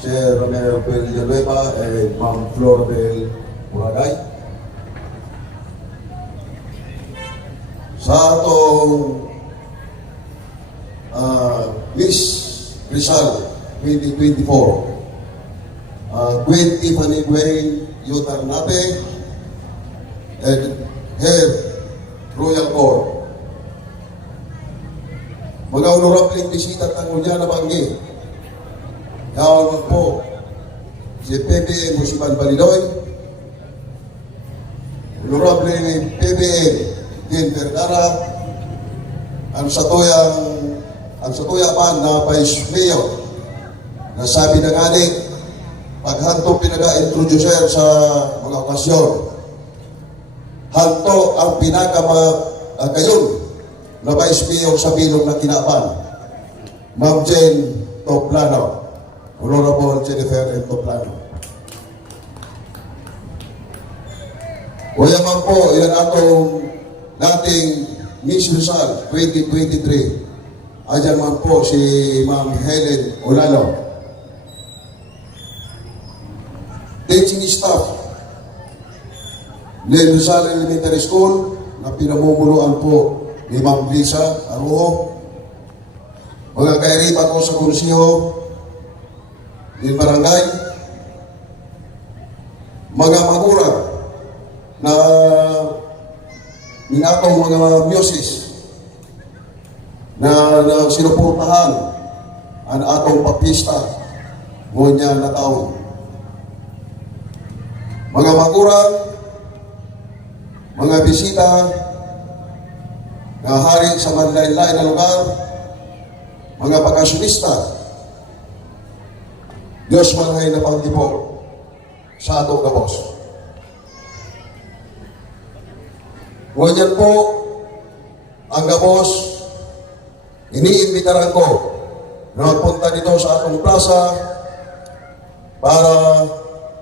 Sir Romero Villanueva and Ma'am Florabel Buragay. Sa atong Miss Rizal 2024, Gwen Tiffany Gwen Yutarnate and Her Royal Court. Mga honorable bisita at ang unya na banggi. Yawan po si PBM Musipan Balidoy, honorable PBM Din Vergara, ang satuyapan na Vice Mayor na sabi na gani paghanto pinaka-introducer sa mga okasyon. Hanto ang pinaka-gayon na Vice Mayor sa bilog na Kinapan, Ma'am Jane Toplano, Honorable Jennifer M. Toplano. Kuya man po, yan atong dating Miss Rizal 2023. Ayan man po si Ma'am Helen Olalo. Teaching staff ng Rizal Elementary School na pinamumunuan po ni Ma'am Lisa Aruho. Mga kairipan ko sa konsiho ng barangay, mga magulang na minatong mga muses na sinuportahan ang atong papista ngunya na taon. Mga magulang, mga bisita na hari sa manlain-lain na lugar, mga bakasyonista, Diyos manhay na pagtipo sa atong kabos. Ngunyan po, ang kabos, iniimbitaran ko na magpunta dito sa atong plaza para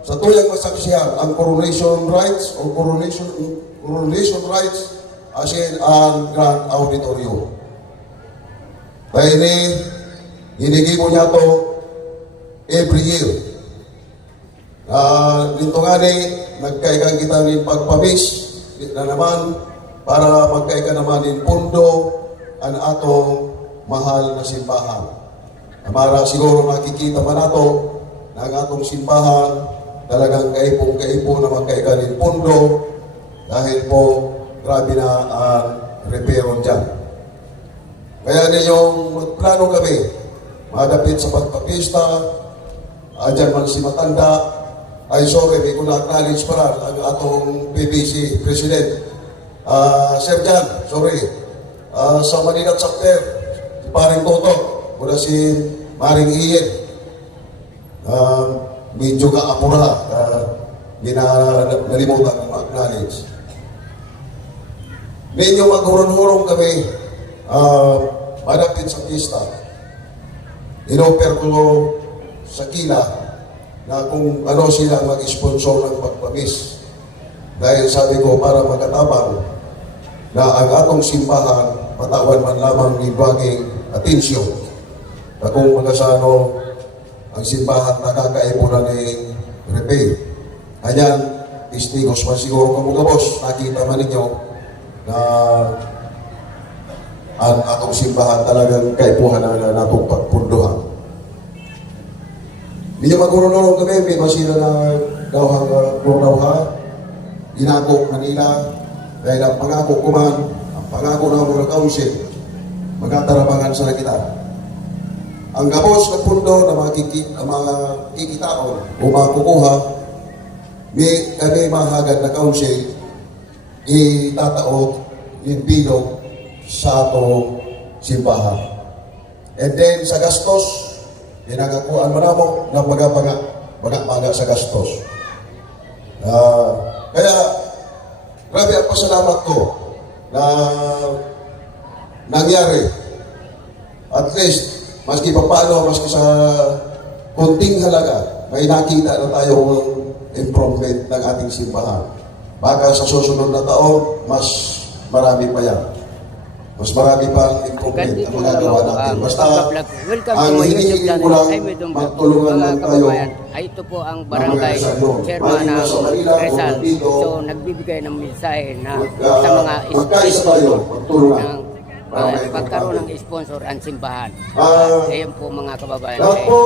sa tuyang masaksihan ang coronation rites o coronation rites as in ang Grand Auditorium. Kaya hinigibo niya ito every year. Dito nga nagkaikan kita ng pagpamis na naman para magkaikan naman ng pondo ang atong mahal na simbahan. Para siguro makikita pa nato na ang atong simbahan talagang kaipong-kaipo na magkaikan ng pondo dahil po grabe na ang repero dyan. Kaya ninyong magplano kami, madapit sa pagpapista, dyan man si Matanda, ay sorry, may kung na-acknowledge pa ang atong PBC President. Sir Jan, sorry, sa Manila chapter, si Paring Toto, mula si Maring Ian, medyo ka-apura, nalimutan ng acknowledge. Medyo maghurong-hurong kami, madapit sa pista. Inoper ko sa Kila na kung ano sila mag-sponsor ng pagpamis. Dahil sabi ko para magkatabang na ang atong simbahan matawan man lamang ni baging atensyon. Na kung magasano ang simbahan nakakaipunan ng repair. Ayan, testigos man siguro kamugabos, nakita man ninyo na ang atong simbahan talagang kaipuhan na natong pagpunduhan. Hindi magurunong kami, may masira na dawhang kurunawha, inako Manila, dahil ang pangako ko man, ang pangako ng mga council, magkatarabangan sa kita. Ang gabos na pundo na makikitaon o makukuha, may kami mahagad na council, itataot yung bilog sa atong simbahan. And then sa gastos, pinagakuan mo na mo na maga sa gastos. Kaya, grabe ang pasalamat ko na nangyari. At least, maski pa paano, maski sa konting halaga, may nakita na tayong improvement ng ating simbahan. Baka sa susunod na taon, mas marami pa yan. mas marami pang improvement Ganito ang lang magagawa ako natin. ang Basta, pagbablog. Welcome to ang my YouTube hinihingi ko channel. lang, Ay, Medong Vlog. magtulungan Mga lang tayo kababayan, ay ito po ang barangay chairman ng Rizal. So, nagbibigay ng mensahe na sa mga magkaisa tayo, magtulungan. ng pagkaroon ng sponsor ang simbahan. Ayan po mga kababayan. Lahat po,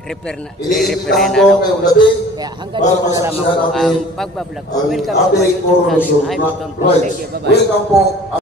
Repair na iniimbitahan na ko daw. ngayong gabi Kaya hanggang para dito na lamang masaksihan po natin ang pagbablog. ang Welcome to my ating YouTube channel. coronation Ay, Medong Vlog. rights. Thank you. Bye-bye. Welcome po.